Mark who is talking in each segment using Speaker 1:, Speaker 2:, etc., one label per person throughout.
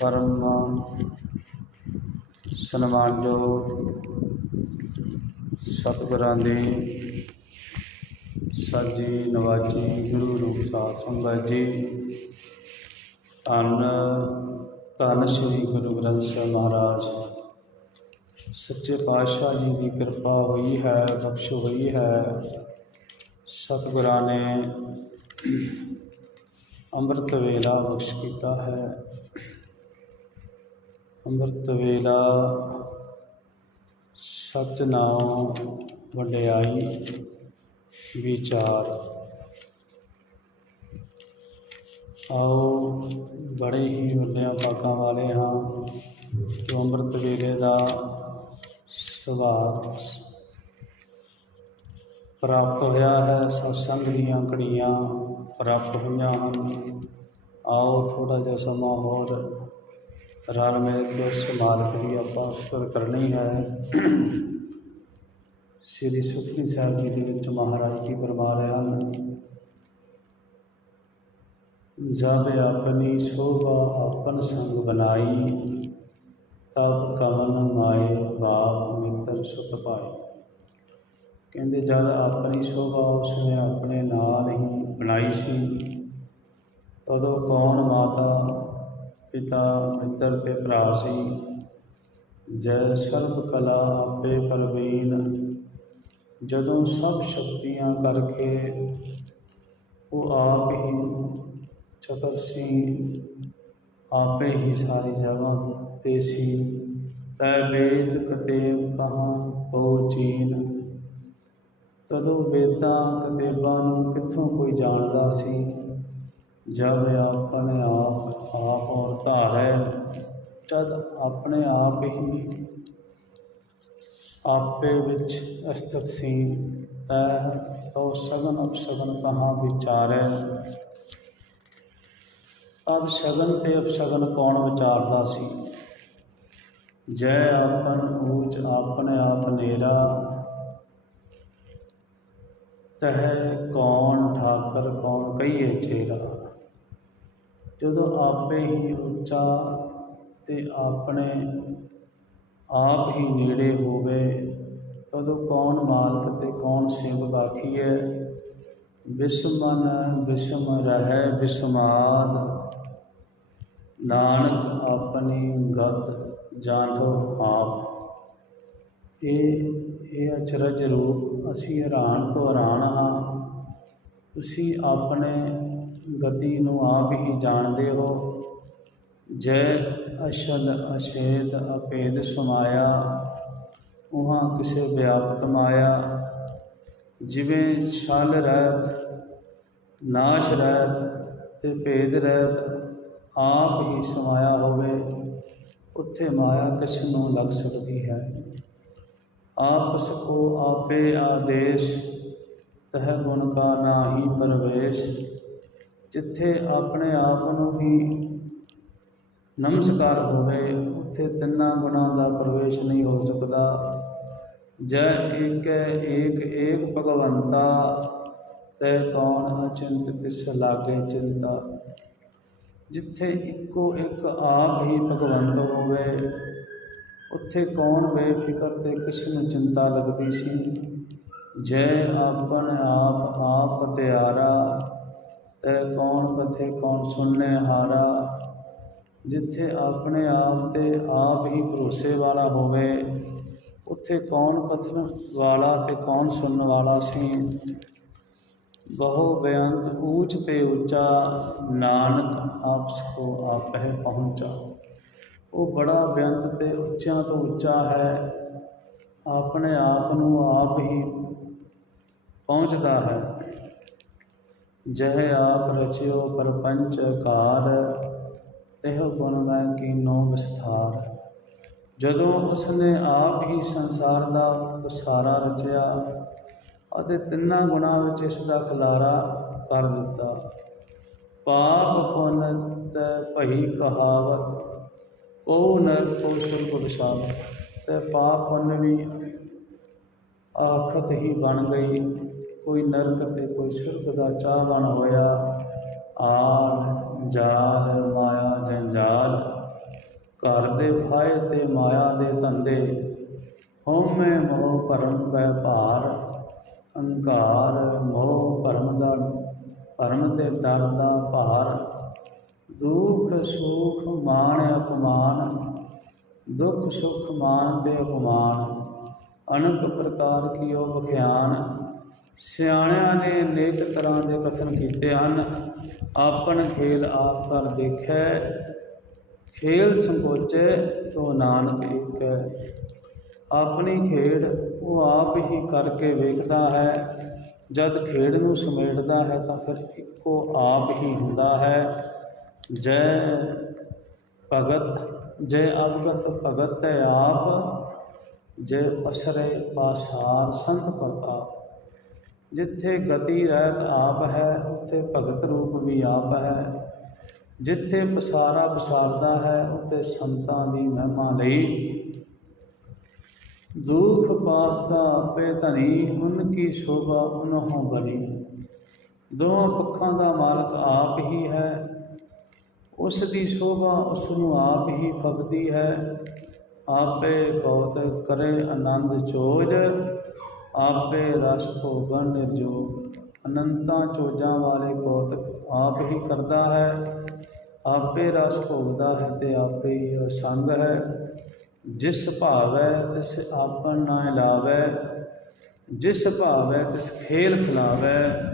Speaker 1: ਪਰਮ ਸਨਮਾਨਯੋਗ ਸਤਿਗੁਰਾਂ ਦੀ ਸਾਜੀ ਨਵਾਜੀ ਗੁਰੂ ਰੂਪ ਸਾਧ ਸੰਗਤ ਜੀ, ਧੰਨ ਧੰਨ ਸ੍ਰੀ ਗੁਰੂ ਗ੍ਰੰਥ ਸਾਹਿਬ ਮਹਾਰਾਜ। ਸੱਚੇ ਪਾਤਸ਼ਾਹ ਜੀ ਦੀ ਕਿਰਪਾ ਹੋਈ ਹੈ, ਬਖਸ਼ ਹੋਈ ਹੈ। ਸਤਿਗੁਰਾਂ ਨੇ ਅੰਮ੍ਰਿਤ ਵੇਲਾ ਬਖਸ਼ ਕੀਤਾ ਹੈ। ਅੰਮ੍ਰਿਤ ਵੇਲਾ ਸਤਿਨਾਮ ਵਡਿਆਈ ਵਿਚਾਰ। ਆਓ ਬੜੇ ਹੀ ਵੱਡਿਆਂ ਭਾਗਾਂ ਵਾਲੇ ਹਾਂ, ਜੋ ਅੰਮ੍ਰਿਤ ਵੇਲੇ ਦਾ ਸੁਭਾਅ ਪ੍ਰਾਪਤ ਹੋਇਆ ਹੈ, ਸਤਸੰਗ ਦੀਆਂ ਘੜੀਆਂ ਪ੍ਰਾਪਤ ਹੋਈਆਂ ਹਨ। ਆਓ ਥੋੜਾ ਜਿਹਾ ਸਮਾਂ ਹੋਰ ਰਲ ਮਿਲ ਕੇ ਉਸ ਮਾਲਕ ਦੀ ਆਪਾਂ ਸ਼ੁਕਰ ਕਰਨੀ ਹੈ। ਸ੍ਰੀ ਸੁਖਮਨੀ ਸਾਹਿਬ ਜੀ ਦੇ ਵਿੱਚ ਮਹਾਰਾਜ ਜੀ ਫਰਮਾ ਰਹੇ ਹਨ? ਜਬ ਆਪਣੀ ਸ਼ੋਭਾ ਆਪਨ ਸੰਗ ਬਨਾਈ ਤਬ ਕਮਨ ਮਾਏ ਬਾਪ ਮਿੱਤਰ ਸੁਤ ਪਾਏ। ਕਹਿੰਦੇ, ਜਦ ਆਪਣੀ ਸ਼ੋਭਾ ਉਸਨੇ ਆਪਣੇ ਨਾਲ ਹੀ ਬਣਾਈ ਸੀ, ਤਦੋਂ ਕੌਣ ਮਾਤਾ ਪਿਤਾ, ਮਿੱਤਰ ਤੇ ਭਰਾ ਸੀ। ਜੈ ਸਰਬ ਕਲਾ ਆਪੇ ਪਰਵੀਨ। ਜਦੋਂ ਸਭ ਸ਼ਕਤੀਆਂ ਕਰਕੇ ਉਹ ਆਪ ਹੀ ਚਤੁਰ ਸੀ, ਆਪੇ ਹੀ ਸਾਰੀ ਜਗ੍ਹਾ ਤੇ ਸੀ। ਤੈ ਵੇਦ ਕਤੇਬ ਕਹਾਂ ਕੋ ਚੀਨ। ਤਦੋਂ ਵੇਦਾਂ ਕਤੇਬਾਂ ਨੂੰ ਕਿੱਥੋਂ ਕੋਈ ਜਾਣਦਾ ਸੀ? ਜਦ ਆਪਣੇ ਆਪ ਆਪ ਔਰ ਧਾਰੈ, ਤਦ ਆਪਣੇ ਆਪ ਹੀ ਆਪੇ ਵਿੱਚ ਅਸਤਿਤ ਸੀ ਤੈ ਤੋ ਸਗਨ ਅਪਸਗਨ ਕਹਾ ਵਿਚਾਰੈ। ਤਦ ਸ਼ਗਨ ਤੇ ਅਪਸ਼ਗਨ ਕੌਣ ਵਿਚਾਰਦਾ ਸੀ? ਜੈ ਆਪਨ ਊਚ ਆਪਣੇ ਆਪ ਨੇਰਾ, ਤਹ ਕੌਣ ਠਾਕਰ ਕੌਣ ਕਹੀਏ ਚੇਰਾ। ਜਦੋਂ ਆਪੇ ਹੀ ਉੱਚਾ ਤੇ ਆਪਣੇ ਆਪ ਹੀ ਨੇੜੇ ਹੋਵੇ, ਤਦੋਂ ਕੌਣ ਮਾਲਕ ਤੇ ਕੌਣ ਸੇਵਕ ਆਖੀਏ ਬਿਸਮਨ ਬਿਸਮ ਰਹਿ ਬਿਸਮਾਦ। ਨਾਨਕ ਆਪਣੀ ਗਤ ਜਾਣੋ ਆਪ। ਇਹ ਇਹ ਅਚਰਜ ਰੂਪ ਅਸੀਂ ਹੈਰਾਨ ਤੋਂ ਹੈਰਾਨ ਹਾਂ। ਤੁਸੀਂ ਆਪਣੇ ਗਤੀ ਨੂੰ ਆਪ ਹੀ ਜਾਣਦੇ ਹੋ। ਜੈ ਅਸ਼ਲ ਅਸ਼ੇਦ ਅਪੇਦ ਸਮਾਇਆ, ਉਹਾਂ ਕਿਸੇ ਵਿਆਪਤ ਮਾਇਆ। ਜਿਵੇਂ ਛਲ ਰਹਿਤ, ਨਾਸ਼ ਰਹਿਤ ਤੇ ਭੇਦ ਰਹਿਤ ਆਪ ਹੀ ਸਮਾਇਆ ਹੋਵੇ, ਉੱਥੇ ਮਾਇਆ ਕਿਸ ਨੂੰ ਲੱਗ ਸਕਦੀ ਹੈ? ਆਪਸ ਕੋ ਆਪੇ ਆਦੇਸ਼, ਤਹ ਗੁਣ ਕਾ ਨਾਹੀ ਪਰਵੇਸ਼। ਜਿੱਥੇ ਆਪਣੇ ਆਪ ਨੂੰ ਹੀ ਨਮਸਕਾਰ ਹੋਵੇ, ਉੱਥੇ ਤਿੰਨਾਂ ਗੁਣਾਂ ਦਾ ਪ੍ਰਵੇਸ਼ ਨਹੀਂ ਹੋ ਸਕਦਾ। ਜੈ ਏਕ ਏਕ ਏਕ ਭਗਵੰਤਾ, ਤੈ ਕੌਣ ਅਚਿੰਤ ਕਿਸ ਲਾਗੇ ਚਿੰਤਾ। ਜਿੱਥੇ ਇੱਕੋ ਇੱਕ ਆਪ ਹੀ ਭਗਵੰਤ ਹੋਵੇ, ਉੱਥੇ ਕੌਣ ਬੇਫਿਕਰ ਤੇ ਕਿਸ ਨੂੰ ਚਿੰਤਾ ਲੱਗਦੀ ਸੀ? ਜੈ ਆਪਨ ਆਪ ਆਪ ਤਿਆਰਾ ਤੈ ਕੌਣ ਕਥੇ ਕੌਣ ਸੁਣਨੇ ਹਾਰਾ? ਜਿੱਥੇ ਆਪਣੇ ਆਪ ਤੇ ਆਪ ਹੀ ਭਰੋਸੇ ਵਾਲਾ ਹੋਵੇ, ਉੱਥੇ ਕੌਣ ਕਥਨ ਵਾਲਾ ਤੇ ਕੌਣ ਸੁਣਨ ਵਾਲਾ ਸੀ? ਬਹੁ ਬੇਅੰਤ ਊਚ ਤੇ ਉੱਚਾ, ਨਾਨਕ ਆਪਸ ਕੋ ਆਪਹਿ ਪਹੁੰਚਾ। ਉਹ ਬੜਾ ਬੇਅੰਤ ਤੇ ਉੱਚਿਆਂ ਤੋਂ ਉੱਚਾ ਹੈ, ਆਪਣੇ ਆਪ ਨੂੰ ਆਪ ਹੀ ਪਹੁੰਚਦਾ ਹੈ। ਜਹ ਆਪ ਰਚਿਓ ਪਰਪੰਚ ਆਕਾਰ ਤਹਿ ਗੁਣ ਮੈਂ ਕੀਨੋ ਵਿਸਥਾਰ। ਜਦੋਂ ਉਸਨੇ ਆਪ ਹੀ ਸੰਸਾਰ ਦਾ ਵਸਾਰਾ ਰਚਿਆ ਅਤੇ ਤਿੰਨਾਂ ਗੁਣਾਂ ਵਿੱਚ ਇਸ ਦਾ ਖਿਲਾਰਾ ਕਰ ਦਿੱਤਾ। ਪਾਪ ਪੁੰਨ ਤੈ ਭਈ ਕਹਾਵਤ, ਕੋ ਨਰ ਕੋ ਸੁਰਗ ਵਿਸਾਰ ਤੇ ਪਾਪ ਪੁੰਨ ਵੀ ਆਖਤ ਹੀ ਬਣ ਗਈ। ਕੋਈ ਨਰਕ ਤੇ ਕੋਈ ਸੁਰਗ ਦਾ ਚਾਹਵਾਨ ਹੋਇਆ, ਆਲ ਜਾਲ ਮਾਇਆ ਜੰਜਾਲ, ਘਰ ਦੇ ਜਾਏ ਤੇ ਮਾਇਆ ਦੇ ਧੰਦੇ, ਹਉਮੈ ਮੋਹ ਭਰਮ ਵੈ ਭਾਰ ਅਹੰਕਾਰ ਮੋਹ ਭਰਮ ਦਾ, ਭਰਮ ਤੇ ਦਰ ਦਾ ਭਾਰ, ਦੁੱਖ ਸੁਖ ਮਾਣ ਅਪਮਾਨ, ਦੁੱਖ ਸੁਖ ਮਾਨ ਤੇ ਅਪਮਾਨ, ਅਨਕ ਪ੍ਰਕਾਰ ਕੀਓ ਬਖਿਆਨ ਸਿਆਣਿਆਂ ਨੇ ਨੇਕ ਤਰ੍ਹਾਂ ਦੇ ਕਥਨ ਕੀਤੇ ਹਨ। ਆਪਨ ਖੇਲ ਆਪ ਕਰ ਦੇਖੈ, ਖੇਲ ਸੰਕੋਚੇ ਤੋ ਨਾਨਕ ਇੱਕ ਹੈ ਆਪਣੀ ਖੇਡ ਉਹ ਆਪ ਹੀ ਕਰਕੇ ਵੇਖਦਾ ਹੈ। ਜਦ ਖੇਡ ਨੂੰ ਸਮੇਟਦਾ ਹੈ ਤਾਂ ਫਿਰ ਇੱਕੋ ਆਪ ਹੀ ਹੁੰਦਾ ਹੈ। ਜੈ ਭਗਤ, ਜੈ ਅਵਗਤ ਭਗਤ ਹੈ ਆਪ, ਜੈ ਅਸਰੇ ਪਾਸਾਰ ਸੰਤ ਪ੍ਰਤਾਪ। ਜਿੱਥੇ ਗਤੀ ਰਹਿਤ ਆਪ ਹੈ, ਉੱਥੇ ਭਗਤ ਰੂਪ ਵੀ ਆਪ ਹੈ। ਜਿੱਥੇ ਪਸਾਰਾ ਪਸਾਰਦਾ ਹੈ, ਉੱਥੇ ਸੰਤਾਂ ਦੀ ਮਹਿਮਾ ਲਈ। ਦੁਖ ਪਾਪ ਦਾ ਆਪੇ ਧਨੀ ਹੁਨ ਕੀ ਸ਼ੋਭਾ ਉਨਹੋਂ ਬਣੀ ਦੋਹਾਂ ਪੱਖਾਂ ਦਾ ਮਾਲਕ ਆਪ ਹੀ ਹੈ। ਉਸ ਦੀ ਸ਼ੋਭਾ ਉਸ ਨੂੰ ਆਪ ਹੀ ਫਬਦੀ ਹੈ। ਆਪੇ ਕੌਤ ਕਰੇ ਆਨੰਦ ਚੋਜ। ਆਪੇ ਰਸ ਭੋਗਣ ਨਿਰਜੋਗ, ਅਨੰਤਾਂ ਚੋਜਾਂ ਵਾਲੇ ਕੌਤਕ ਆਪ ਹੀ ਕਰਦਾ ਹੈ। ਆਪੇ ਰਸ ਭੋਗਦਾ ਹੈ ਤੇ ਆਪੇ ਹੀ ਸੰਗ ਹੈ। ਜਿਸ ਭਾਵੈ ਤਿਸ ਆਪਨ ਨਾ ਲਾਵੈ, ਜਿਸ ਭਾਵੈ ਤਿਸ ਖੇਲ ਖਿਲਾਵੈ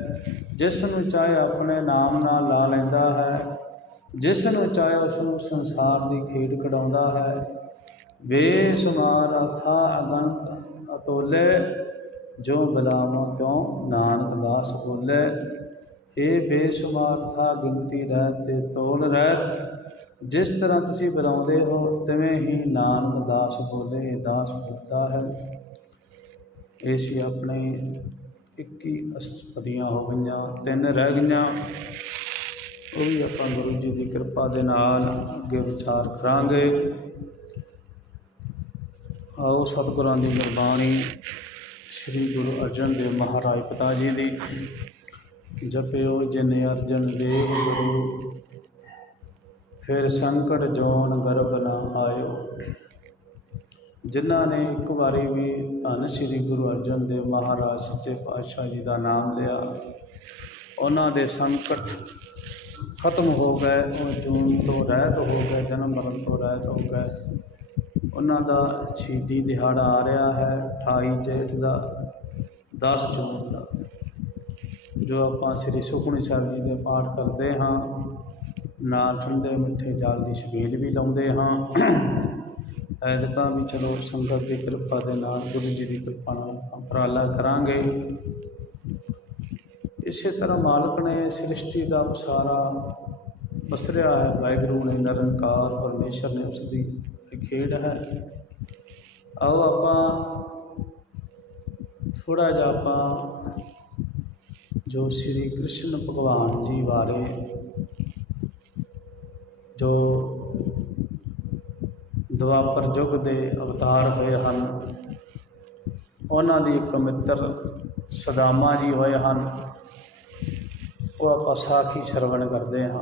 Speaker 1: ਜਿਸ ਨੂੰ ਚਾਹੇ ਆਪਣੇ ਨਾਮ ਨਾਲ ਲਾ ਲੈਂਦਾ ਹੈ ਜਿਸ ਨੂੰ ਚਾਹੇ ਉਸ ਨੂੰ ਸੰਸਾਰ ਦੀ ਖੇਡ ਕਢਾਉਂਦਾ ਹੈ। ਬੇਸ਼ੁਮਾਰ ਅਥਾ ਅਗੰਤ ਅਤੋਲੇ ਜੋ ਬਲਾਮੋ ਤਿਉ ਨਾਨਕ ਦਾਸ ਬੋਲੇ ਇਹ ਬੇਸ਼ੁਮਾਰ ਥਾ ਗਿਣਤੀ ਰਹਿਤ ਤੇ ਤੋਲ ਰਹਿਤ, ਜਿਸ ਤਰ੍ਹਾਂ ਤੁਸੀਂ ਬੁਲਾਉਂਦੇ ਹੋ, ਤਿਵੇਂ ਹੀ ਨਾਨਕ ਦਾਸ ਬੋਲੇ ਦਾਸ ਬੁੱਧਾ ਹੈ। ਇਹ ਸੀ ਆਪਣੇ 21 ਅਸ਼ਟਪਦੀਆਂ ਹੋ ਗਈਆਂ, ਤਿੰਨ ਰਹਿ ਗਈਆਂ। ਉਹ ਵੀ ਆਪਾਂ ਗੁਰੂ ਜੀ ਦੀ ਕਿਰਪਾ ਦੇ ਨਾਲ ਅੱਗੇ ਵਿਚਾਰ ਕਰਾਂਗੇ। ਆਓ ਸਤਿਗੁਰਾਂ ਦੀ ਗੁਰਬਾਣੀ ਸ੍ਰੀ ਗੁਰੂ ਅਰਜਨ ਦੇਵ ਮਹਾਰਾਜ ਪਿਤਾ ਜੀ ਦੀ ਜਪਿਓ, ਜਿਨ ਅਰਜਨ ਦੇਵ ਗੁਰੂ, ਫਿਰ ਸੰਕਟ ਜੋਨ ਗਰਭ ਨਾ ਆਇਓ। ਜਿਨ੍ਹਾਂ ਨੇ ਇੱਕ ਵਾਰੀ ਵੀ ਧੰਨ ਸ੍ਰੀ ਗੁਰੂ ਅਰਜਨ ਦੇਵ ਮਹਾਰਾਜ ਸੱਚੇ ਪਾਤਸ਼ਾਹ ਜੀ ਦਾ ਨਾਮ ਲਿਆ, ਉਹਨਾਂ ਦੇ ਸੰਕਟ ਖਤਮ ਹੋ ਗਏ, ਉਹ ਜੂਨ ਤੋਂ ਰਹਿਤ ਹੋ ਗਏ, ਜਨਮ ਮਰਨ ਤੋਂ ਰਹਿਤ ਹੋ ਗਏ। ਉਹਨਾਂ ਦਾ ਸ਼ਹੀਦੀ ਦਿਹਾੜਾ ਆ ਰਿਹਾ ਹੈ 28 ਜੇਠ ਦਾ 10 ਜੂਨ ਦਾ, ਜੋ ਆਪਾਂ ਸ੍ਰੀ ਸੁਖਮਨੀ ਸਾਹਿਬ ਜੀ ਦੇ ਪਾਠ ਕਰਦੇ ਹਾਂ। ਨਾਲ ਠੰਡੇ ਮਿੱਠੇ ਜਲ ਦੀ ਛਬੀਲ ਵੀ ਲਾਉਂਦੇ ਹਾਂ। ਐਤਕਾਂ ਵੀ ਚਲੋ ਸੰਗਤ ਦੀ ਕਿਰਪਾ ਦੇ ਨਾਲ, ਗੁਰੂ ਜੀ ਦੀ ਕਿਰਪਾ ਨਾਲ ਉਪਰਾਲਾ ਕਰਾਂਗੇ। ਇਸੇ ਤਰ੍ਹਾਂ ਮਾਲਕ ਨੇ ਸ੍ਰਿਸ਼ਟੀ ਦਾ ਸਾਰਾ ਵਸਰਿਆ ਹੈ। ਵਾਹਿਗੁਰੂ ਨੇ ਨਿਰੰਕਾਰ ਪਰਮੇਸ਼ਰ ਨੇ ਉਸ ਦੀ ਖੇਡ ਹੈ। ਆਓ ਆਪਾਂ ਥੋੜਾ ਜਿਹਾ ਆਪਾਂ ਜੋ ਸ੍ਰੀ ਕ੍ਰਿਸ਼ਨ ਭਗਵਾਨ ਜੀ ਬਾਰੇ ਜੋ ਦਵਾਪਰ ਯੁੱਗ ਦੇ ਅਵਤਾਰ ਹੋਏ ਹਨ, ਉਹਨਾਂ ਦੀ ਇੱਕ ਮਿੱਤਰ ਸਦਾਮਾ ਜੀ ਹੋਏ ਹਨ, ਉਹ ਆਪਾਂ ਸਾਖੀ ਸਰਵਣ ਕਰਦੇ ਹਾਂ।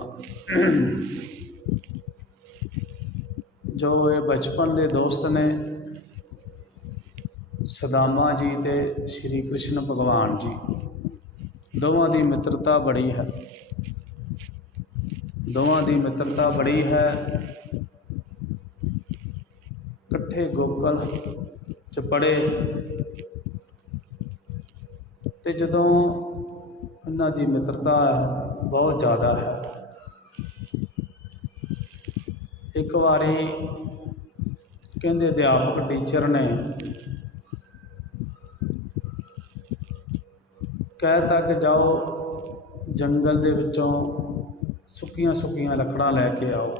Speaker 1: ਜੋ ਇਹ ਬਚਪਨ ਦੇ ਦੋਸਤ ਨੇ, ਸਦਾਮਾ ਜੀ ਤੇ ਸ੍ਰੀ ਕ੍ਰਿਸ਼ਨ ਭਗਵਾਨ ਜੀ, ਦੋਵਾਂ ਦੀ ਮਿੱਤਰਤਾ ਬੜੀ ਹੈ। ਦੋਵਾਂ ਦੀ ਮਿੱਤਰਤਾ ਬੜੀ ਹੈ। ਇਕੱਠੇ ਗੋਕਲ ਚ ਪੜੇ ਤੇ ਜਦੋਂ ਇਹਨਾਂ ਦੀ ਮਿੱਤਰਤਾ ਬਹੁਤ ਜ਼ਿਆਦਾ ਹੈ। ਇੱਕ ਵਾਰੀ ਕਹਿੰਦੇ ਅਧਿਆਪਕ ਟੀਚਰ ਨੇ ਕਹਿਤਾ ਕਿ ਜਾਓ ਜੰਗਲ ਦੇ ਵਿੱਚੋਂ ਸੁੱਕੀਆਂ ਸੁੱਕੀਆਂ ਲੱਕੜਾਂ ਲੈ ਕੇ ਆਓ।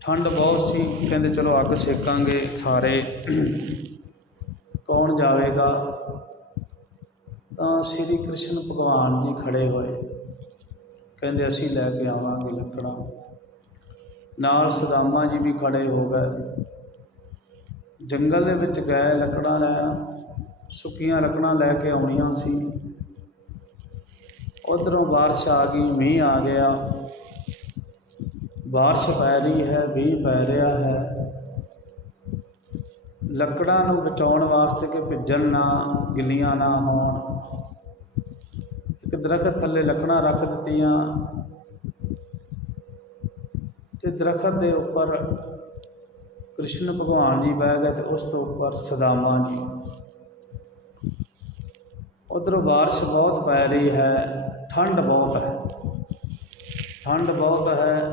Speaker 1: ਠੰਡ ਬਹੁਤ ਸੀ, ਕਹਿੰਦੇ ਚਲੋ ਅੱਗ ਸੇਕਾਂਗੇ ਸਾਰੇ। ਕੌਣ ਜਾਵੇਗਾ? ਤਾਂ ਸ੍ਰੀ ਕ੍ਰਿਸ਼ਨ ਭਗਵਾਨ ਜੀ ਖੜੇ ਹੋਏ। ਕਹਿੰਦੇ ਅਸੀਂ ਲੈ ਕੇ ਆਵਾਂਗੇ ਲੱਕੜਾਂ। ਨਾਲ ਸਦਾਮਾ ਜੀ ਵੀ ਖੜੇ ਹੋ ਗਏ। ਜੰਗਲ ਦੇ ਵਿੱਚ ਗਏ, ਲੱਕੜਾਂ ਲੈ ਸੁੱਕੀਆਂ ਲੱਕੜਾਂ ਲੈ ਕੇ ਆਉਣੀਆਂ ਸੀ। ਉਧਰੋਂ ਬਾਰਿਸ਼ ਆ ਗਈ, ਮੀਂਹ ਆ ਗਿਆ। ਬਾਰਿਸ਼ ਪੈ ਰਹੀ ਹੈ, ਮੀਂਹ ਪੈ ਰਿਹਾ ਹੈ। ਲੱਕੜਾਂ ਨੂੰ ਬਚਾਉਣ ਵਾਸਤੇ ਕਿ ਭਿੱਜਣ ਨਾ, ਗਿੱਲੀਆਂ ਨਾ ਹੋਣ। ਇੱਕ ਦਰਖਤ ਥੱਲੇ ਲੱਕੜਾਂ ਰੱਖ ਦਿੱਤੀਆਂ। ਤੇ ਦਰਖਤ ਦੇ ਉੱਪਰ ਕ੍ਰਿਸ਼ਨ ਭਗਵਾਨ ਜੀ ਬਹਿ ਗਏ ਤੇ ਉਸ ਤੋਂ ਉੱਪਰ ਸਦਾਮਾ ਜੀ। ਉਧਰੋਂ ਬਾਰਿਸ਼ ਬਹੁਤ ਪੈ ਰਹੀ ਹੈ, ਠੰਡ ਬਹੁਤ ਹੈ। ਠੰਡ ਬਹੁਤ ਹੈ।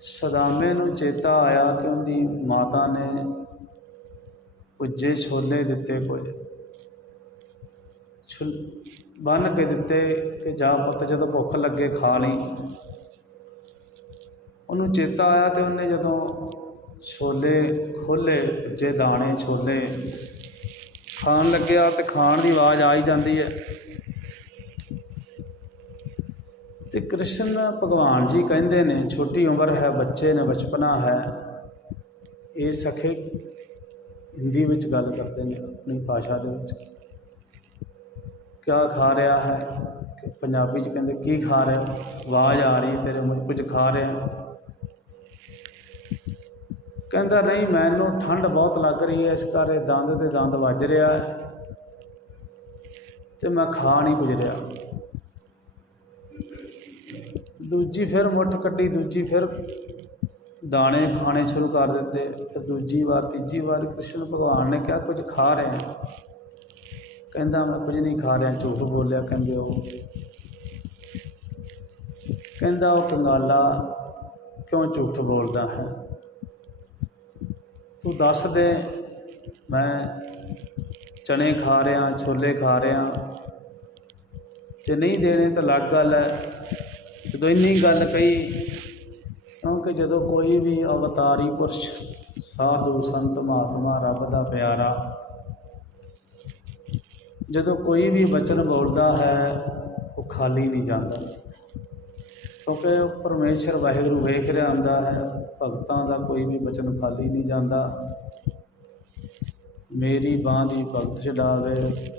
Speaker 1: ਸਦਾਮੇ ਨੂੰ ਚੇਤਾ ਆਇਆ ਕਿ ਉਹਦੀ ਮਾਤਾ ਨੇ ਪੁੱਜੇ ਛੋਲੇ ਦਿੱਤੇ ਕੁਝ ਛੁਲ ਬੰਨ ਕੇ ਦਿੱਤੇ ਕਿ ਜਾ ਪੁੱਤ ਜਦੋਂ ਭੁੱਖ ਲੱਗੇ ਖਾ ਲਈ। ਉਹਨੂੰ ਚੇਤਾ ਆਇਆ ਤੇ ਉਹਨੇ ਜਦੋਂ ਛੋਲੇ ਖੋਲੇ ਜੇ ਦਾਣੇ ਛੋਲੇ, ਖਾਣ ਲੱਗਿਆ ਤੇ ਖਾਣ ਦੀ ਆਵਾਜ਼ ਆ ਹੀ ਜਾਂਦੀ ਹੈ। ਤੇ ਕ੍ਰਿਸ਼ਨ ਭਗਵਾਨ ਜੀ ਕਹਿੰਦੇ ਨੇ, ਛੋਟੀ ਉਮਰ ਹੈ, ਬੱਚੇ ਨੇ, ਬਚਪਨਾ ਹੈ। ਇਹ ਸਖੇ ਹਿੰਦੀ ਵਿੱਚ ਗੱਲ ਕਰਦੇ ਨੇ, ਆਪਣੀ ਭਾਸ਼ਾ ਦੇ ਵਿੱਚ। ਕਿਆ ਖਾ ਰਿਹਾ ਹੈ? ਪੰਜਾਬੀ ਚ ਕਹਿੰਦੇ, ਕੀ ਖਾ ਰਿਹਾ? ਆਵਾਜ਼ ਆ ਰਹੀ ਤੇਰੇ ਮੂੰਹ ਕੁਝ ਖਾ ਰਿਹਾ। ਕਹਿੰਦਾ, ਨਹੀਂ, ਮੈਨੂੰ ਠੰਡ ਬਹੁਤ ਲੱਗ ਰਹੀ ਹੈ, ਇਸ ਕਰਕੇ ਦੰਦ ਤੇ ਦੰਦ ਵੱਜ ਰਿਹਾ ਹੈ। ਤੇ ਮੈਂ ਖਾ ਨਹੀਂ ਗੁਜ਼ਰਿਆ। ਦੂਜੀ ਫਿਰ ਮੁੱਠ ਕੱਢੀ, ਦੂਜੀ ਫਿਰ ਦਾਣੇ ਖਾਣੇ ਸ਼ੁਰੂ ਕਰ ਦਿੱਤੇ, ਤੇ ਦੂਜੀ ਵਾਰ, ਤੀਜੀ ਵਾਰ ਕ੍ਰਿਸ਼ਨ ਭਗਵਾਨ ਨੇ ਕਿਹਾ, ਕੁਝ ਖਾ ਰਹੇ ਹੈ? ਕਹਿੰਦਾ, ਮੈਂ ਕੁਝ ਨਹੀਂ ਖਾ ਰਿਹਾ। ਝੂਠ ਬੋਲਿਆ, ਕਹਿੰਦੇ ਉਹ। ਕਹਿੰਦਾ, ਉਹ ਕੰਗਾਲਾ ਕਿਉਂ ਝੂਠ ਬੋਲਦਾ ਹੈ? ਤੂੰ ਦੱਸ ਦੇ, ਮੈਂ ਚਣੇ ਖਾ ਰਿਹਾ, ਛੋਲੇ ਖਾ ਰਿਹਾ। ਜੇ ਨਹੀਂ ਦੇਣੇ ਤਾਂ ਲੱਗ ਗੱਲ ਹੈ। ਜਦੋਂ ਇੰਨੀ ਗੱਲ ਕਹੀ, ਕਿਉਂਕਿ ਜਦੋਂ ਕੋਈ ਵੀ ਅਵਤਾਰੀ ਪੁਰਸ਼, ਸਾਧੂ, ਸੰਤ, ਮਹਾਤਮਾ, ਰੱਬ ਦਾ ਪਿਆਰਾ, ਜਦੋਂ ਕੋਈ ਵੀ ਵਚਨ ਬੋਲਦਾ ਹੈ, ਉਹ ਖਾਲੀ ਨਹੀਂ ਜਾਂਦਾ। ਕਿਉਂਕਿ ਉਹ ਪਰਮੇਸ਼ਰ ਵਾਹਿਗੁਰੂ ਵੇਖ ਰਿਹਾ ਹੁੰਦਾ ਹੈ। ਭਗਤਾਂ ਦਾ ਕੋਈ ਵੀ ਬਚਨ ਖਾਲੀ ਨਹੀਂ ਜਾਂਦਾ। ਮੇਰੀ ਬਾਂਹ ਦੀ ਭਗਤ ਛਡਾਵੇ,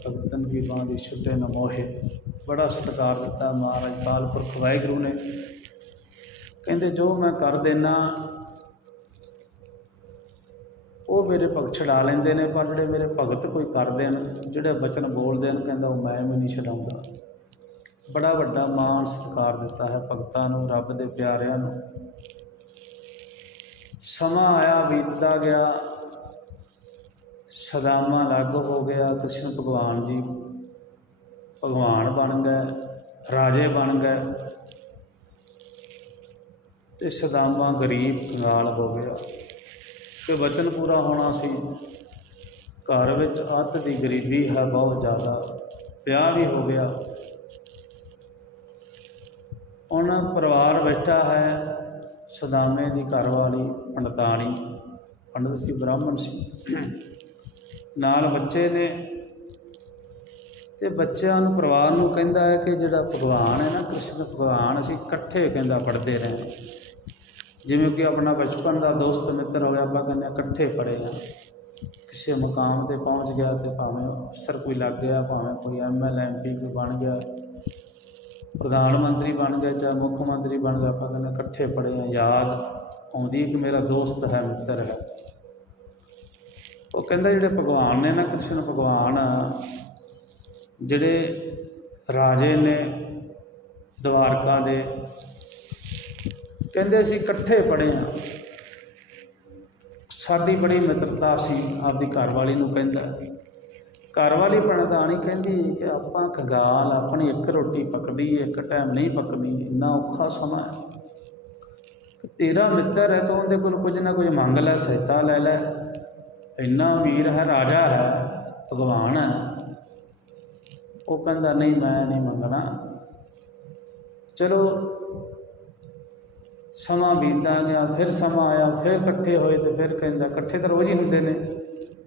Speaker 1: ਭਗਤਨ ਦੀ ਬਾਂਹ ਦੀ ਛੁੱਟੇ ਨ ਮੋਹੇ। ਬੜਾ ਸਤਿਕਾਰ ਦਿੱਤਾ ਮਹਾਰਾਜ ਪਾਲ ਪੁਰਖ ਵਾਹਿਗੁਰੂ ਨੇ। ਕਹਿੰਦੇ, ਜੋ ਮੈਂ ਕਰ ਦੇਣਾ ਉਹ ਮੇਰੇ ਭਗਤ ਛਡਾ ਲੈਂਦੇ ਨੇ, ਪਰ ਜਿਹੜੇ ਮੇਰੇ ਭਗਤ ਕੋਈ ਕਰਦੇ ਨੇ ਜਿਹੜੇ ਬਚਨ ਬੋਲਦੇ ਨੇ ਕਹਿੰਦਾ ਉਹ ਮੈਂ ਵੀ ਨਹੀਂ ਛਡਾਉਂਦਾ। ਬੜਾ ਵੱਡਾ ਮਾਣ ਸਤਿਕਾਰ ਦਿੱਤਾ ਹੈ ਭਗਤਾਂ ਨੂੰ, ਰੱਬ ਦੇ ਪਿਆਰਿਆਂ ਨੂੰ। ਸਮਾਂ ਆਇਆ, ਬੀਤਦਾ ਗਿਆ। ਸਦਾਮਾ ਲੱਗ ਹੋ ਗਿਆ, ਕ੍ਰਿਸ਼ਨ ਭਗਵਾਨ ਜੀ। ਭਗਵਾਨ ਬਣ ਗਏ, ਰਾਜੇ ਬਣ ਗਏ। ਤੇ ਸਦਾਮਾ ਗਰੀਬ ਕੰਗਾਲ ਹੋ ਗਿਆ। ਕਿ ਵਚਨ ਪੂਰਾ ਹੋਣਾ ਸੀ। ਘਰ ਵਿੱਚ ਅੱਤ ਦੀ ਗਰੀਬੀ ਹੈ ਬਹੁਤ ਜ਼ਿਆਦਾ। ਵਿਆਹ ਵੀ ਹੋ ਗਿਆ। ਉਹਨਾਂ ਪਰਿਵਾਰ ਬੈਠਾ ਹੈ। ਸਦਾਮੇ ਦੀ ਘਰਵਾਲੀ ਪੰਡਤਾਣੀ, ਪੰਡਤ ਸੀ ਬ੍ਰਾਹਮਣ ਸੀ। ਨਾਲ ਬੱਚੇ ਨੇ ਤੇ ਬੱਚਿਆਂ ਨੂੰ ਪਰਿਵਾਰ ਨੂੰ ਕਹਿੰਦਾ ਹੈ ਕਿ ਜਿਹੜਾ ਭਗਵਾਨ ਹੈ ਨਾ, ਕ੍ਰਿਸ਼ਨ ਭਗਵਾਨ, ਅਸੀਂ ਇਕੱਠੇ ਕਹਿੰਦਾ ਪੜ੍ਹਦੇ ਰਹੇ। ਜਿਵੇਂ ਕਿ ਆਪਣਾ ਬਚਪਨ ਦਾ ਦੋਸਤ ਮਿੱਤਰ ਹੋਇਆ, ਆਪਾਂ ਕਹਿੰਦੇ ਹਾਂ ਇਕੱਠੇ ਪੜ੍ਹੇ ਆ ਕਿਸੇ ਮੁਕਾਮ ਤੇ ਪਹੁੰਚ ਗਿਆ ਤੇ ਭਾਵੇਂ ਅਫਸਰ ਕੋਈ ਲੱਗ ਗਿਆ, ਭਾਵੇਂ ਕੋਈ ਐਮਐਲ ਐਮਪੀ ਕੋਈ ਬਣ ਗਿਆ ਪ੍ਰਧਾਨ ਮੰਤਰੀ ਬਣ ਗਿਆ ਚਾਹੇ ਮੁੱਖ ਮੰਤਰੀ ਬਣ ਗਿਆ ਆਪਾਂ ਕਹਿੰਦੇ ਇਕੱਠੇ ਪੜ੍ਹੇ ਆ ਯਾਦ ਆਉਂਦੀ ਇੱਕ ਮੇਰਾ ਦੋਸਤ ਹੈ, ਮਿੱਤਰ ਹੈ। ਉਹ ਕਹਿੰਦਾ ਜਿਹੜੇ ਭਗਵਾਨ ਨੇ ਨਾ, ਕ੍ਰਿਸ਼ਨ ਭਗਵਾਨ, ਜਿਹੜੇ ਰਾਜੇ ਨੇ ਦਵਾਰਕਾ ਦੇ, ਕਹਿੰਦੇ ਅਸੀਂ ਇਕੱਠੇ ਪੜ੍ਹੇ ਆ ਸਾਡੀ ਬੜੀ ਮਿੱਤਰਤਾ ਸੀ, ਆਪਦੀ ਘਰਵਾਲੀ ਨੂੰ ਕਹਿੰਦਾ। ਘਰ ਘਰਵਾਲੀ ਪਣਦਾਣੀ ਕਹਿੰਦੀ ਕਿ ਆਪਾਂ ਖਗਾਲ, ਆਪਣੀ ਇੱਕ ਰੋਟੀ ਪੱਕਦੀ ਹੈ ਇੱਕ ਟਾਈਮ ਨਹੀਂ ਪੱਕਦੀ, ਇੰਨਾ ਔਖਾ ਸਮਾਂ ਹੈ। ਤੇਰਾ ਮਿੱਤਰ ਹੈ ਤਾਂ ਉਹਦੇ ਕੋਲ ਕੁਝ ਨਾ ਕੁਝ ਮੰਗ ਲੈ, ਸਹਾਇਤਾ ਲੈ ਲੈ। ਇੰਨਾ ਵੀਰ ਹੈ, ਰਾਜਾ ਹੈ, ਭਗਵਾਨ ਹੈ। ਉਹ ਕਹਿੰਦਾ, ਨਹੀਂ, ਮੈਂ ਨਹੀਂ ਮੰਗਣਾ। ਚਲੋ, ਸਮਾਂ ਬੀਤਦਾ ਗਿਆ, ਫਿਰ ਸਮਾਂ ਆਇਆ, ਫਿਰ ਇਕੱਠੇ ਹੋਏ ਤੇ ਫਿਰ ਕਹਿੰਦਾ, ਇਕੱਠੇ ਤਾਂ ਰੋਜ਼ ਹੀ ਹੁੰਦੇ ਨੇ।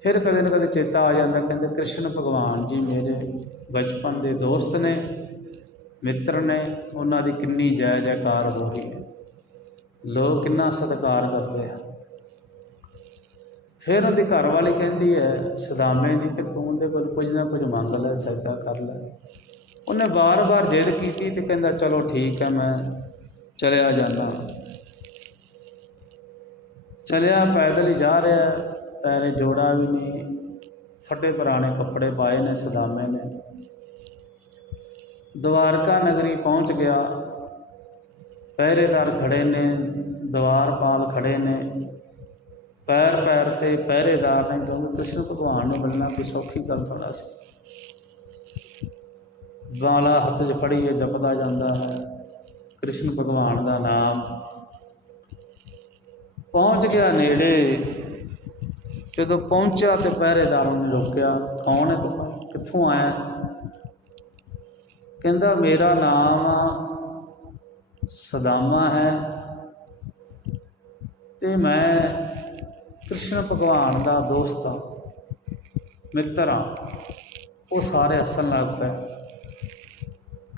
Speaker 1: ਫਿਰ ਕਦੇ ਨਾ ਕਦੇ ਚੇਤਾ ਆ ਜਾਂਦਾ ਕਹਿੰਦੇ ਕ੍ਰਿਸ਼ਨ ਭਗਵਾਨ ਜੀ ਮੇਰੇ ਬਚਪਨ ਦੇ ਦੋਸਤ ਨੇ, ਮਿੱਤਰ ਨੇ, ਉਹਨਾਂ ਦੀ ਕਿੰਨੀ ਜੈ ਜੈਕਾਰ ਹੋ ਰਹੀ ਹੈ। ਲੋਕ ਕਿੰਨਾ ਸਤਿਕਾਰ ਕਰਦੇ ਆ। ਫਿਰ ਉਹਦੀ ਘਰ ਵਾਲੀ ਕਹਿੰਦੀ ਹੈ, ਸਦਾਮੇ ਦੀ ਕਿ ਤੂੰ ਉਹਦੇ ਕੋਲ ਕੁਝ ਨਾ ਕੁਝ ਮੰਗ ਲੈ, ਸਹਾਇਤਾ ਕਰ ਲੈ। ਉਹਨੇ ਬਾਰ-ਬਾਰ ਜਿੱਦ ਕੀਤੀ ਤੇ ਕਹਿੰਦਾ, ਚਲੋ ਠੀਕ ਹੈ, ਮੈਂ ਚਲਿਆ ਜਾਂਦਾ ਚਲਿਆ, ਪੈਦਲ ਹੀ ਜਾ ਰਿਹਾ ਪੈਰੇ ਜੋੜਾ ਵੀ ਨਹੀਂ, ਫਟੇ ਪੁਰਾਣੇ ਕੱਪੜੇ ਪਾਏ ਨੇ ਸਦਾਮੇ ਨੇ। ਦਵਾਰਕਾ ਨਗਰੀ ਪਹੁੰਚ ਗਿਆ। ਪਹਿਰੇਦਾਰ ਖੜੇ ਨੇ, ਦਵਾਰਪਾਲ ਖੜੇ ਨੇ। ਪੈਰ ਪੈਰ ਤੇ ਪਹਿਰੇਦਾਰ ਨੇ ਕਿਉਂਕਿ ਕ੍ਰਿਸ਼ਨ ਭਗਵਾਨ ਨੂੰ ਮਿਲਣਾ ਕੋਈ ਸੌਖੀ ਗੱਲ ਥੋੜਾ ਸੀ। ਗਾਲਾ ਹੱਥ 'ਚ ਫੜੀਏ, ਜਪਦਾ ਜਾਂਦਾ ਹੈ। ਕ੍ਰਿਸ਼ਨ ਭਗਵਾਨ ਦਾ ਨਾਮ ਪਹੁੰਚ ਗਿਆ ਨੇੜੇ। ਜਦੋਂ ਪਹੁੰਚਿਆ ਤੇ ਪਹਿਰੇਦਾਰ ਨੇ ਰੋਕਿਆ, ਕੌਣ ਹੈ ਤੂੰ? ਕਿੱਥੋਂ ਆਇਆ? ਕਹਿੰਦਾ, ਮੇਰਾ ਨਾਮ ਸਦਾਮਾ ਹੈ ਤੇ ਮੈਂ ਕ੍ਰਿਸ਼ਨ ਭਗਵਾਨ ਦਾ ਦੋਸਤ ਹਾਂ, ਮਿੱਤਰ ਹਾਂ। ਉਹ ਸਾਰੇ ਹੱਸਣ ਲੱਗ ਪਏ।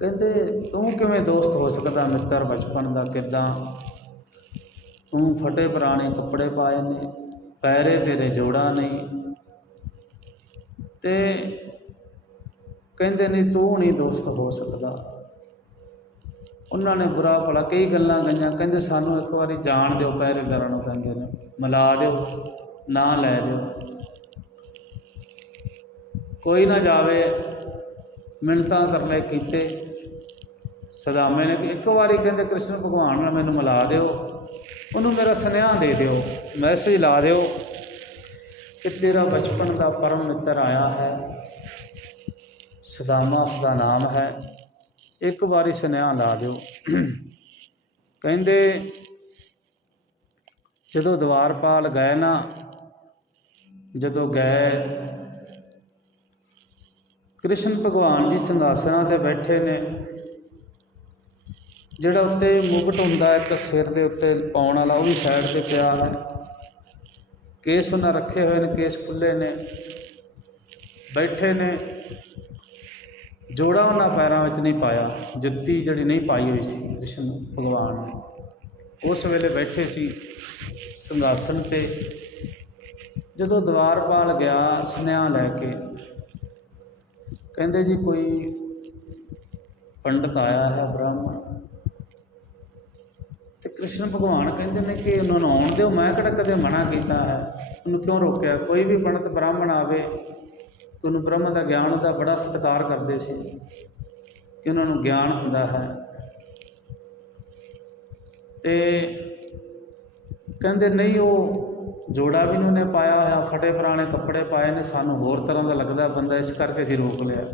Speaker 1: ਕਹਿੰਦੇ, ਤੂੰ ਕਿਵੇਂ ਦੋਸਤ ਹੋ ਸਕਦਾ ਮਿੱਤਰ ਬਚਪਨ ਦਾ? ਕਿਦਾਂ? ਤੂੰ ਫਟੇ ਪੁਰਾਣੇ ਕੱਪੜੇ ਪਾਏ ਨੇ ਪੈਰੇ ਤੇਰੇ ਜੋੜਾ ਨਹੀਂ। ਤੇ ਕਹਿੰਦੇ ਨਹੀਂ ਤੂੰ ਨਹੀਂ ਦੋਸਤ ਹੋ ਸਕਦਾ। ਉਹਨਾਂ ਨੇ ਬੁਰਾ ਭਲਾ ਕਈ ਗੱਲਾਂ ਗਈਆਂ ਕਹਿੰਦੇ, ਸਾਨੂੰ ਇੱਕ ਵਾਰੀ ਜਾਣ ਦਿਓ ਪਹਿਰੇਦਾਰਾਂ ਨੂੰ, ਕਹਿੰਦੇ ਨੇ। ਮਿਲਾ ਦਿਓ, ਨਾ ਲੈ ਦਿਓ। ਕੋਈ ਨਾ ਜਾਵੇ। ਮਿੰਨਤਾਂ ਤਰਲੇ ਕੀਤੇ। ਸਦਾਮੇ ਨੇ ਇੱਕ ਵਾਰੀ ਕਹਿੰਦੇ, ਕ੍ਰਿਸ਼ਨ ਭਗਵਾਨ ਨਾਲ ਮੈਨੂੰ ਮਿਲਾ ਦਿਓ। ਉਹਨੂੰ ਮੇਰਾ ਸੁਨੇਹਾ ਦੇ ਦਿਓ ਮੈਸੇਜ ਲਾ ਦਿਓ ਕਿ ਤੇਰਾ ਬਚਪਨ ਦਾ ਪਰਮ ਮਿੱਤਰ ਆਇਆ ਹੈ। ਸਦਾਮਾ ਉਸਦਾ ਨਾਮ ਹੈ। ਇੱਕ ਵਾਰੀ ਸੁਨੇਹਾ ਲਾ ਦਿਓ। ਕਹਿੰਦੇ, ਜਦੋਂ ਦਵਾਰਪਾਲ ਗਏ ਨਾ, ਜਦੋਂ ਗਏ, ਕ੍ਰਿਸ਼ਨ ਭਗਵਾਨ ਜੀ ਸਿੰਘਾਸਨਾਂ ਤੇ ਬੈਠੇ ਨੇ ਜਿਹੜਾ ਉੱਤੇ ਮੁਕਟ ਹੁੰਦਾ ਇੱਕ ਸਿਰ ਦੇ ਉੱਤੇ ਪਾਉਣ ਵਾਲਾ, ਉਹ ਵੀ ਸਾਈਡ ਤੇ ਪਿਆ ਹੈ। ਕੇਸ ਉਹਨਾਂ ਰੱਖੇ ਹੋਏ ਨੇ, ਕੇਸ ਖੁੱਲੇ ਨੇ, ਬੈਠੇ ਨੇ। ਜੋੜਾ ਉਹਨਾਂ ਪੈਰਾਂ ਵਿੱਚ ਨਹੀਂ ਪਾਇਆ, ਜੁੱਤੀ ਜਿਹੜੀ ਨਹੀਂ ਪਾਈ ਹੋਈ ਸੀ, ਕ੍ਰਿਸ਼ਨ ਭਗਵਾਨ ਨੇ। ਉਸ ਵੇਲੇ ਬੈਠੇ ਸੀ ਸਿੰਘਾਸਨ ਤੇ। ਜਦੋਂ ਦਵਾਰਪਾਲ ਗਿਆ, ਸੁਨੇਹਾ ਲੈ ਕੇ, ਕਹਿੰਦੇ ਜੀ, ਕੋਈ ਪੰਡਤ ਆਇਆ ਹੈ ਬ੍ਰਾਹਮਣ? ਕ੍ਰਿਸ਼ਨ ਭਗਵਾਨ ਕਹਿੰਦੇ ਨੇ ਕਿ ਉਹਨਾਂ ਨੂੰ ਆਉਣ ਦਿਓ। ਮੈਂ ਕਿਹੜਾ ਕਦੇ ਮਨਾ ਕੀਤਾ ਹੈ? ਉਹਨੂੰ ਕਿਉਂ ਰੋਕਿਆ? ਕੋਈ ਵੀ ਪੰਡਤ ਬ੍ਰਾਹਮਣ ਆਵੇ ਉਹਨੂੰ ਬ੍ਰਹਮ ਦਾ ਗਿਆਨ ਉਹਦਾ ਬੜਾ ਸਤਿਕਾਰ ਕਰਦੇ ਸੀ ਕਿ ਉਹਨਾਂ ਨੂੰ ਗਿਆਨ ਹੁੰਦਾ ਹੈ। ਤੇ ਕਹਿੰਦੇ, ਨਹੀਂ, ਉਹ ਜੋੜਾ ਵੀ ਨਹੀਂ ਉਹਨੇ ਪਾਇਆ ਹੋਇਆ। ਫਟੇ ਪੁਰਾਣੇ ਕੱਪੜੇ ਪਾਏ ਨੇ। ਸਾਨੂੰ ਹੋਰ ਤਰ੍ਹਾਂ ਦਾ ਲੱਗਦਾ ਬੰਦਾ ਇਸ ਕਰਕੇ ਅਸੀਂ ਰੋਕ ਲਿਆ।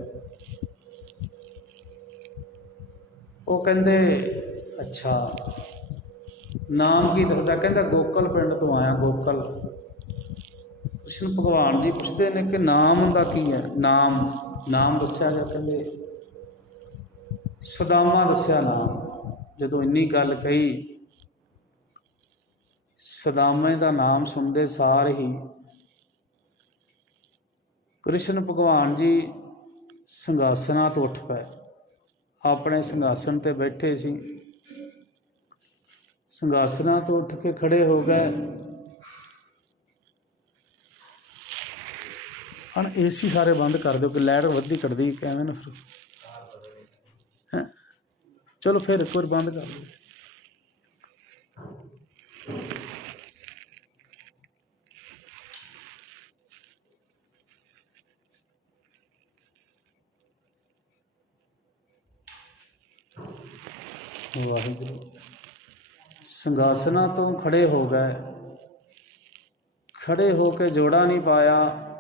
Speaker 1: ਉਹ ਕਹਿੰਦੇ, ਅੱਛਾ ਨਾਮ ਕੀ ਦੱਸਦਾ? ਕਹਿੰਦਾ ਗੋਕਲ ਪਿੰਡ ਤੋਂ ਆਇਆ, ਗੋਕਲ। ਕ੍ਰਿਸ਼ਨ ਭਗਵਾਨ ਜੀ ਪੁੱਛਦੇ ਨੇ ਕਿ ਨਾਮ ਦਾ ਕੀ ਹੈ? ਨਾਮ। ਨਾਮ ਦੱਸਿਆ ਗਿਆ ਕਹਿੰਦੇ ਸਦਾਮਾ ਦੱਸਿਆ ਨਾਮ। ਜਦੋਂ ਇੰਨੀ ਗੱਲ ਕਹੀ, ਸਦਾਮੇ ਦਾ ਨਾਮ ਸੁਣਦੇ ਸਾਰ ਹੀ ਕ੍ਰਿਸ਼ਨ ਭਗਵਾਨ ਜੀ ਸੰਘਾਸਨਾਂ ਤੋਂ ਉੱਠ ਪਏ। ਆਪਣੇ ਸੰਘਾਸਨ ਤੇ ਬੈਠੇ ਸੀ। ਸਿੰਘਾਸਨਾਂ ਤੋਂ ਉੱਠ ਕੇ ਖੜੇ ਹੋ ਗਏ। ਹਣ ਏਸੀ ਸਾਰੇ ਬੰਦ ਕਰ ਦਿਓ, ਕਿ ਲਾਈਟ ਵੱਧੀ ਕੱਢਦੀ ਕਿਵੇਂ ਨਾ ਫਿਰ। ਚਲੋ ਫਿਰ ਇੱਕ ਵਾਰ ਬੰਦ ਕਰ ਦਿਓ। ਵਾਹਿਗੁਰੂ। ਸਿੰਘਾਸਨਾਂ ਤੋਂ ਖੜੇ ਹੋ ਗਏ। ਖੜੇ ਹੋ ਕੇ ਜੋੜਾ ਨਹੀਂ ਪਾਇਆ।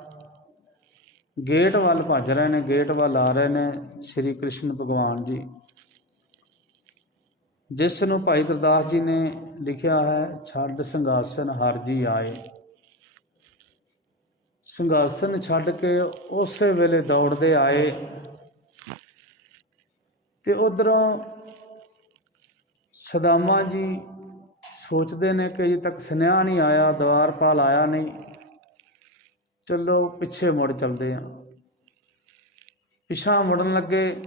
Speaker 1: ਗੇਟ ਵੱਲ ਭੱਜ ਰਹੇ ਨੇ, ਗੇਟ ਵੱਲ ਆ ਰਹੇ ਨੇ ਸ੍ਰੀ ਕ੍ਰਿਸ਼ਨ ਭਗਵਾਨ ਜੀ। ਜਿਸ ਨੂੰ ਭਾਈ ਗੁਰਦਾਸ ਜੀ ਨੇ ਲਿਖਿਆ ਹੈ, ਛੱਡ ਸੰਘਾਸਨ ਹਰ ਜੀ ਆਏ। ਸਿੰਘਾਸਨ ਛੱਡ ਕੇ ਉਸੇ ਵੇਲੇ ਦੌੜਦੇ ਆਏ। ਤੇ ਉਧਰੋਂ ਸਦਾਮਾ ਜੀ ਸੋਚਦੇ ਨੇ ਕਿ ਅਜੇ ਤੱਕ ਸੁਨੇਹਾ ਨਹੀਂ ਆਇਆ ਦਵਾਰਪਾਲ ਆਇਆ ਨਹੀਂ। ਚਲੋ, ਪਿੱਛੇ ਮੁੜ ਚਲਦੇ ਆ ਪਿਛਾਂ ਮੁੜਨ ਲੱਗੇ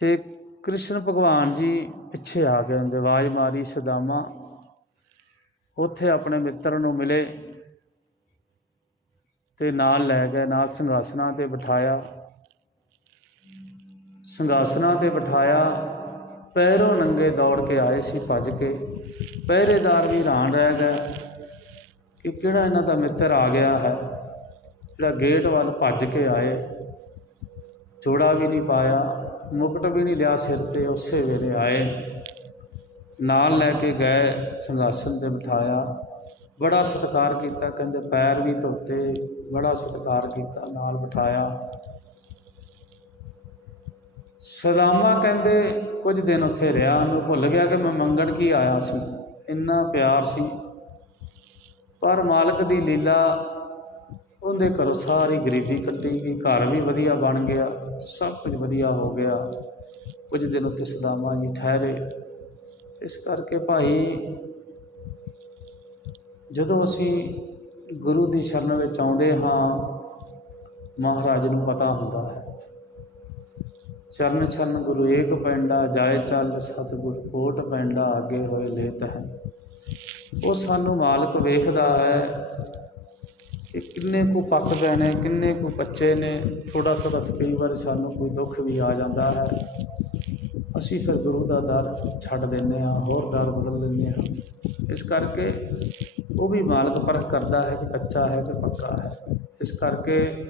Speaker 1: ਤੇ ਕ੍ਰਿਸ਼ਨ ਭਗਵਾਨ ਜੀ ਪਿੱਛੇ ਆ ਗਏ ਹੁੰਦੇ। ਆਵਾਜ਼ ਮਾਰੀ, ਸਦਾਮਾ, ਉੱਥੇ ਆਪਣੇ ਮਿੱਤਰ ਨੂੰ ਮਿਲੇ ਤੇ ਨਾਲ ਲੈ ਗਏ, ਨਾਲ ਸਿੰਘਾਸਨਾਂ ਤੇ ਬਿਠਾਇਆ। ਸਿੰਘਾਸਨਾਂ ਤੇ ਬਿਠਾਇਆ ਪੈਰੋਂ ਨੰਗੇ ਦੌੜ ਕੇ ਆਏ ਸੀ ਭੱਜ ਕੇ। ਪਹਿਰੇਦਾਰ ਵੀ ਹੈਰਾਨ ਰਹਿ ਗਏ ਕਿ ਕਿਹੜਾ ਇਹਨਾਂ ਦਾ ਮਿੱਤਰ ਆ ਗਿਆ ਹੈ। ਜਿਹੜਾ ਗੇਟ ਵੱਲ ਭੱਜ ਕੇ ਆਏ। ਜੋੜਾ ਵੀ ਨਹੀਂ ਪਾਇਆ, ਮੁਕਟ ਵੀ ਨਹੀਂ ਲਿਆ ਸਿਰ ਤੇ, ਉਸੇ ਵੇਲੇ ਆਏ। ਨਾਲ ਲੈ ਕੇ ਗਏ, ਸਿੰਘਾਸਨ ਤੇ ਬਿਠਾਇਆ। ਬੜਾ ਸਤਿਕਾਰ ਕੀਤਾ, ਕਹਿੰਦੇ ਪੈਰ ਵੀ ਧੋਤੇ, ਬੜਾ ਸਤਿਕਾਰ ਕੀਤਾ, ਨਾਲ ਬਿਠਾਇਆ। ਸਦਾਮਾ ਕਹਿੰਦੇ, ਕੁਝ ਦਿਨ ਉੱਥੇ ਰਿਹਾ, ਉਹਨੂੰ ਭੁੱਲ ਗਿਆ ਕਿ ਮੈਂ ਮੰਗਣ ਕੀ ਆਇਆ ਸੀ। ਇੰਨਾ ਪਿਆਰ ਸੀ। ਪਰ ਮਾਲਕ ਦੀ ਲੀਲਾ, ਉਹਦੇ ਘਰੋਂ ਸਾਰੀ ਗਰੀਬੀ ਕੱਟੀ ਗਈ। ਘਰ ਵੀ ਵਧੀਆ ਬਣ ਗਿਆ, ਸਭ ਕੁਝ ਵਧੀਆ ਹੋ ਗਿਆ। ਕੁਝ ਦਿਨ ਉੱਤੇ ਸਦਾਮਾ ਜੀ ਠਹਿਰੇ। ਇਸ ਕਰਕੇ ਭਾਈ, ਜਦੋਂ ਅਸੀਂ ਗੁਰੂ ਦੀ ਸ਼ਰਨ ਵਿੱਚ ਆਉਂਦੇ ਹਾਂ, ਮਹਾਰਾਜ ਨੂੰ ਪਤਾ ਹੁੰਦਾ ਹੈ। ਚਰਨ ਚਰਨ ਗੁਰੂ ਏਕ ਪੈਂਡਾ, ਜਾਏ ਚੱਲ ਸਤਿਗੁਰ ਕੋਟ ਪੈਂਡਾ, ਅੱਗੇ ਹੋਏ ਲੇਤ ਹੈ। ਉਹ ਸਾਨੂੰ ਮਾਲਕ ਵੇਖਦਾ ਹੈ ਕਿ ਕਿੰਨੇ ਕੁ ਪੱਕ ਗਏ ਨੇ, ਕਿੰਨੇ ਕੁ ਕੱਚੇ ਨੇ। ਥੋੜਾ ਥੋੜਾ ਕਈ ਵਾਰ ਸਾਨੂੰ ਕੋਈ ਦੁੱਖ ਵੀ ਆ ਜਾਂਦਾ ਹੈ। ਅਸੀਂ ਫਿਰ ਗੁਰੂ ਦਾ ਦਰ ਛੱਡ ਦਿੰਦੇ ਹਾਂ, ਹੋਰ ਦਰ ਬਦਲ ਲੈਂਦੇ ਹਾਂ। ਇਸ ਕਰਕੇ ਉਹ ਵੀ ਮਾਲਕ ਪਰਖ ਕਰਦਾ ਹੈ ਕਿ ਕੱਚਾ ਹੈ ਕਿ ਪੱਕਾ ਹੈ। ਇਸ ਕਰਕੇ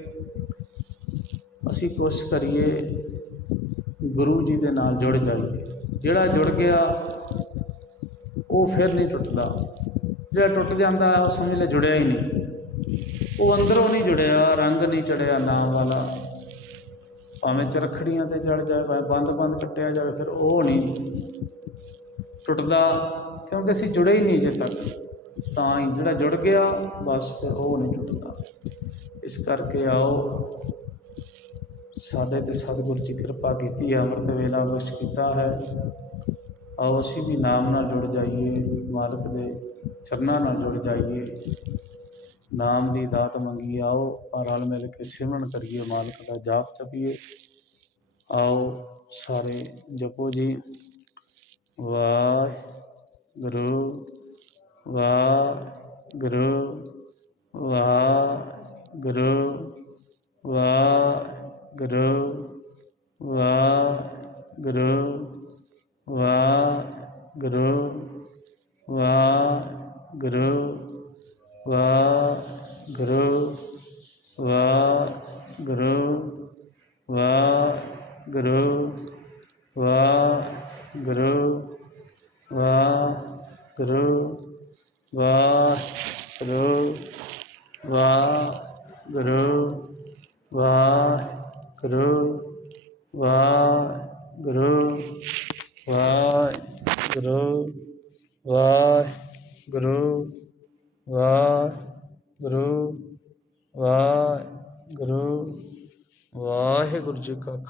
Speaker 1: ਅਸੀਂ ਕੋਸ਼ਿਸ਼ ਕਰੀਏ ਗੁਰੂ ਜੀ ਦੇ ਨਾਲ ਜੁੜ ਜਾਈਏ। ਜਿਹੜਾ ਜੁੜ ਗਿਆ, ਉਹ ਫਿਰ ਨਹੀਂ ਟੁੱਟਦਾ। ਜਿਹੜਾ ਟੁੱਟ ਜਾਂਦਾ ਹੈ ਉਹ ਸਮਝ ਲੈ ਜੁੜਿਆ ਹੀ ਨਹੀਂ। ਉਹ ਅੰਦਰੋਂ ਨਹੀਂ ਜੁੜਿਆ, ਰੰਗ ਨਹੀਂ ਚੜਿਆ ਨਾਮ ਵਾਲਾ। ਭਾਵੇਂ ਚਰਖੜੀਆਂ ਤੇ ਚੜ ਜਾਏ, ਭਾਵੇਂ ਬੰਦ ਬੰਦ ਕੱਟਿਆ ਜਾਵੇ, ਫਿਰ ਉਹ ਨਹੀਂ ਟੁੱਟਦਾ, ਕਿਉਂਕਿ ਅਸੀਂ ਜੁੜੇ ਹੀ ਨਹੀਂ ਜੇ ਤੱਕ। ਤਾਂ ਹੀ ਜਿਹੜਾ ਜੁੜ ਗਿਆ, ਬਸ ਫਿਰ ਉਹ ਨਹੀਂ ਟੁੱਟਦਾ। ਇਸ ਕਰਕੇ ਆਓ ਸਾਡੇ ਤੇ ਸਤਿਗੁਰ ਜੀ ਕਿਰਪਾ ਕੀਤੀ ਹੈ ਅੰਮ੍ਰਿਤ ਵੇਲਾ ਬਖਸ਼ ਕੀਤਾ ਹੈ। ਆਓ ਅਸੀਂ ਵੀ ਨਾਮ ਨਾਲ ਜੁੜ ਜਾਈਏ, ਮਾਲਕ ਦੇ ਚਰਨਾਂ ਨਾਲ ਜੁੜ ਜਾਈਏ। ਨਾਮ ਦੀ ਦਾਤ ਮੰਗੀ, ਆਓ ਰਲ ਮਿਲ ਕੇ ਸਿਮਰਨ ਕਰੀਏ, ਮਾਲਕ ਦਾ ਜਾਪ ਜਪੀਏ। ਆਓ ਸਾਰੇ ਜਪੋ ਜੀ। ਵਾਹਿਗੁਰੂ ਵਾਹਿਗੁਰੂ ਵਾਹਿਗੁਰੂ ਵਾਹਿਗੁਰੂ। ਵਾਹਿਗੁਰੂ ਵਾਹਿਗੁਰੂ ਵਾਹਿਗੁਰੂ ਵਾਹਿਗੁਰੂ ਵਾਹਿਗੁਰੂ ਵਾਹਿਗੁਰੂ।